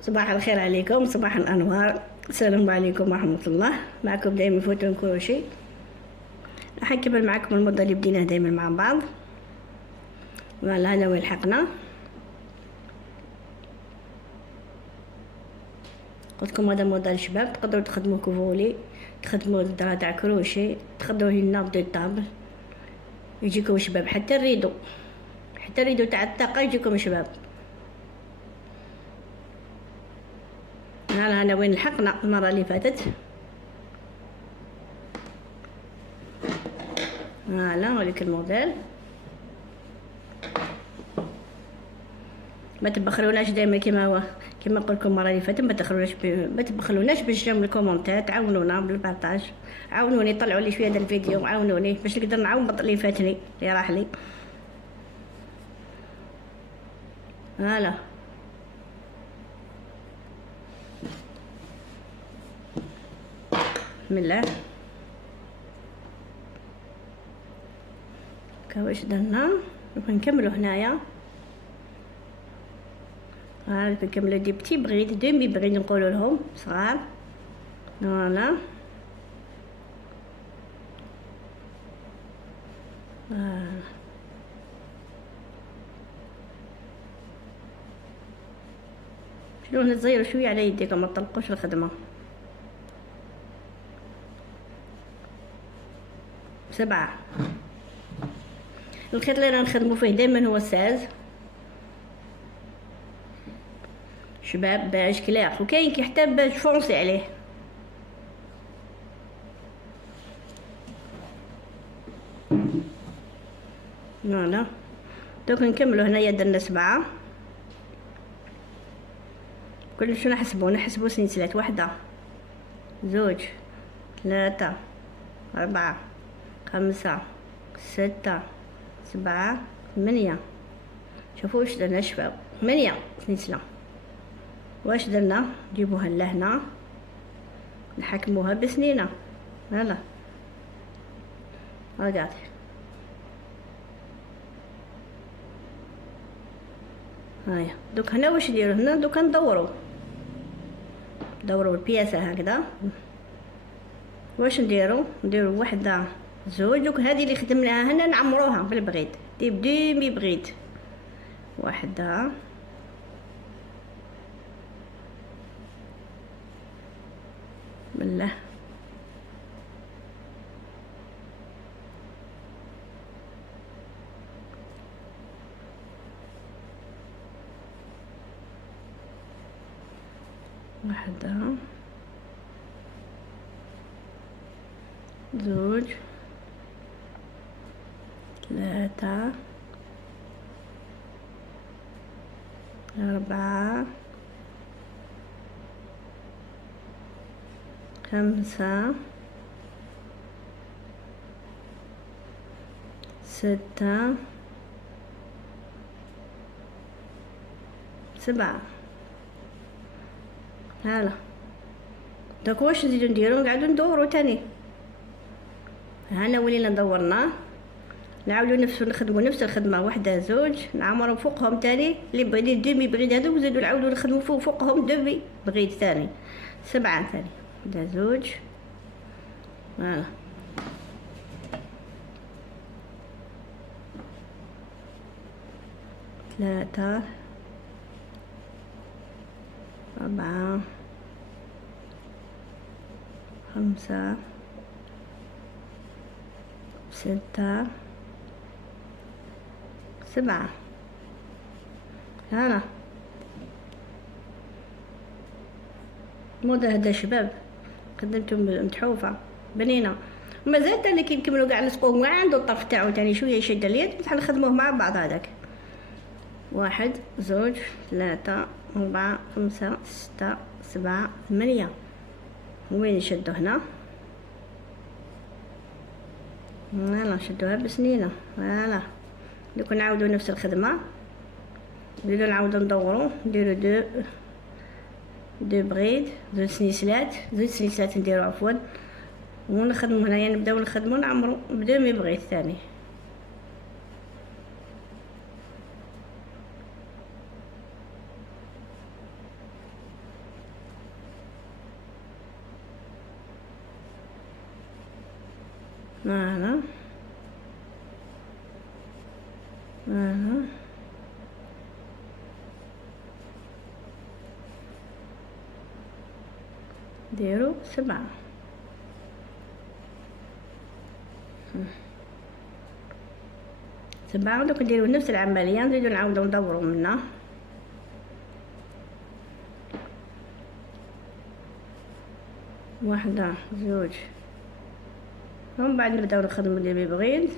صباح الخير عليكم، صباح الأنوار، السلام عليكم ورحمة الله. معكم دايما فوتون كروشي. راح نكمل معكم الموديل اللي بديناه دايما مع بعض. فوالا هذا وين لحقنا. قلت لكم هذا موديل شباب، تقدروا تخدموه كفولي، تخدموه الدرا تاع كروشي، تخدموه هنا دو طابل، يجيكم شباب. حتى الريدو تاع الطاقة يجيكم شباب. هنا وين لحقنا المرة اللي فاتت. هلا هوليك الموديل. ما تبخلوناش دائما كيما نقول لكم المره اللي فاتت، ما تبخلوناش باش تجاوبوا الكومونتات، عاونونا بالبارطاج، عاونوني طلعوا لي شويه هذا الفيديو، عاونوني باش نقدر نعوض اللي فاتني اللي راح لي. هلا بسم الله. واش درنا؟ نكملوا هنايا. نكملوا دي بتي بغيد، دومي بغيد نقولوا لهم صغار. فوالا شلون تزيروا شويه على يديكم، ما تطلقوش الخدمه. 7. الخيط اللي رانا نخدمو فيه دائما هو الساز شباب، باج كلاع، وكاين كيحتاج باج فونسي عليه. فوالا دوك نكملو هنايا. درنا 7. كل شو نحسبو سنسلات. 1 2 3 4 5 6 7 8. شوفوا واش درنا شباب، 8 سنسله. واش درنا؟ نجيبوها لهنا نحكموها بسنينه. هلا رقعت. هايا دوك هنا واش نديرو؟ هنا دوك ندورو البياسه هكذا. واش نديرو 1 2. دوك هذه اللي خدمناها هنا نعمروها بالبغيد، ديب دومي بغيد. 1 بالله. 1 2 3 4 5 6 7. هلا دوك واش نزيدو نديرو؟ نقعدو ندورو تاني. هنا ولينا دورنا، نعاودو نخدمو نفس الخدمه. 1 2 نعمرو فوقهم تاني اللي بغيت دومي بغيد، هذوك نزيدو نعاودو نخدمو فوقهم دومي بغيد ثاني. 7 ثاني. 1 2. فوالا 3 4 5 6 7. هلا الموديل هذا شباب قدمته متحوفه بنينه، مازال تاني كي نكملوا كاع نسقوه، ما عنده الطرف تاعو تاني شويه يشد اليد، بصح نخدموه مع بعض هذاك. 1 2 3 4 5 6 7 8. وين نشدو هنا؟ فوالا نشدوها بسنينه. فوالا دوك نعاودو نفس الخدمه، نبداو نعاودو ندورو، نديرو دو بغيد، زوج سنيسلات نديرو عفوا، ونخدمو هنايا. نبداو نخدمو نعمرو بدومي بغيد ثاني. فوالا فوالا ديرو 7. سبعة. دوك نديرو نفس العملية، نزيدو نعاودو ندورو منا، واحدة زوج، ومن بعد نبداو نخدمو ديمي بغيد.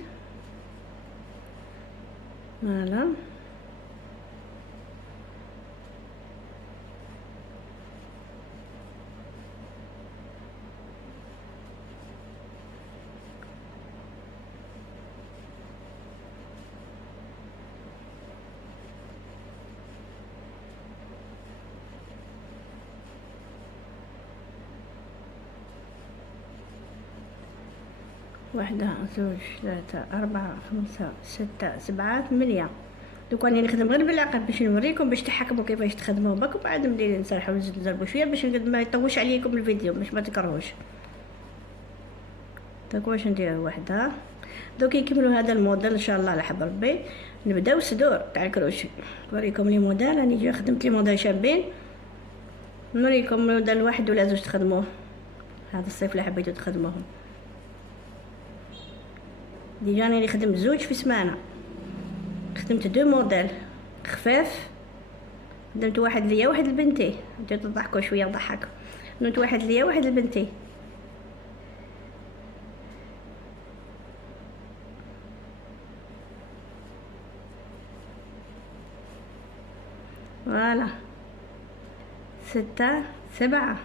فوالا واحدة زوج 3 4 5 6 7 8. دوك راني نخدم غير بالعقل باش نوريكم باش تحكموا كيفاش تخدموا باك، وبعد نبدا نسرحوا نزربوا شويه باش ما يطولش عليكم الفيديو باش ما تكرهوش. داك واش نديرو وحده. دوك يكملوا هذا الموديل ان شاء الله على حب ربي. نبداو الصدور تاع الكروشي، نوريكم لي موديل. راني جا خدمت لي موديل شابين، نوريكم موديل واحد ولا زوج تخدموه هذا الصيف اللي حبيتو تخدموهم. ديجا راني خدمت زوج في سمانه، خدمت 2 موديل خفاف، خدمت واحد ليا واحد لبنتي. انتو تضحكوا شويه نضحك. خدمت واحد ليا واحد لبنتي. فوالا 6 7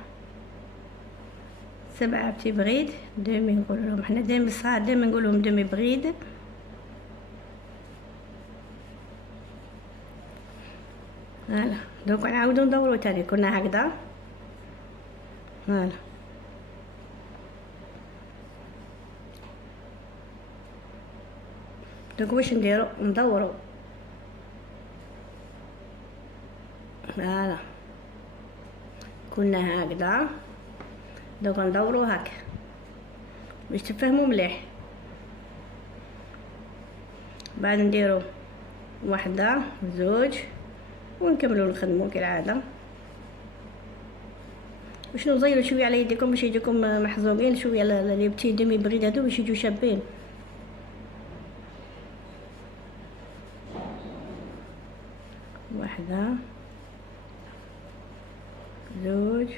بتي بريد دومي نقولوا لهم حنا دايما الصغار دايما نقول لهم دومي بريد. فوالا دوك نعاودو ندورو تاني كنا هكذا. فوالا دوك واش نديرو ندورو. فوالا كنا هكذا، دوك ندورو هكا باش تفهموا مليح. بعد نديرو واحدة زوج ونكملو نخدمو كالعادة. باش نزيرو شويه على يديكم باش يجيكم محزوقين شويه لي بتي دومي بريد هادو باش يجيو شابين. واحدة زوج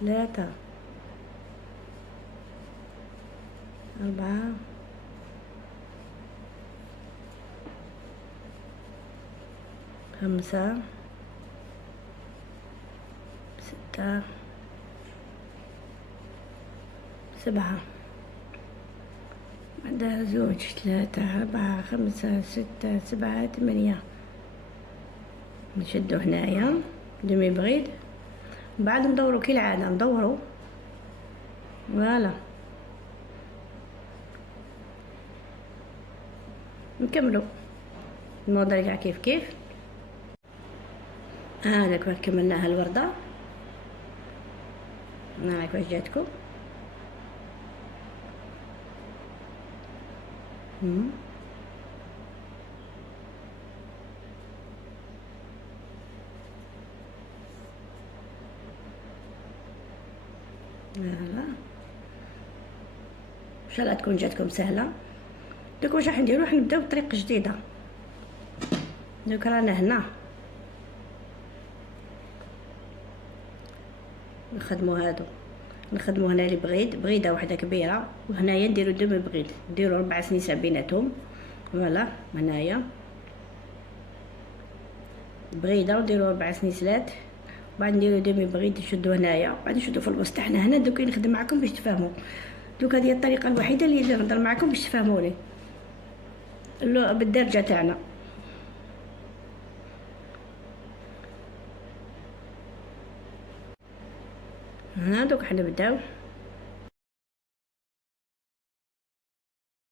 3 4 5 6 7. بعدها زوج 3 4 5 6 7 8. نشدو هنايا دومي بريد، بعد ندورو كالعادة ندورو. فوالا نكملو الموديل كاع كيف كيف. هذاك كملناها الوردة. هاك واش جاتكم. فوالا ان شاء الله تكون جاتكم سهله. دوك واش راح نديرو، راح نبداو بطريقه جديده. دوك رانا هنا نخدمو هادو، نخدمو هنا لي بريده واحده كبيره، وهنايا نديرو دومي بريد، نديرو 4 سنيسه بيناتهم. فوالا هنايا بريده ونديرو 4 سنيسلات، بعد نديرو دومي بريد نشدو هنايا، بعد نشدو في الوسط. حنا هنا دوك نخدم معكم باش تفهموا. دوك هذه الطريقه الوحيده اللي نهضر معكم باش تفهموني بالدرجه تاعنا. هنا دوك حنبداو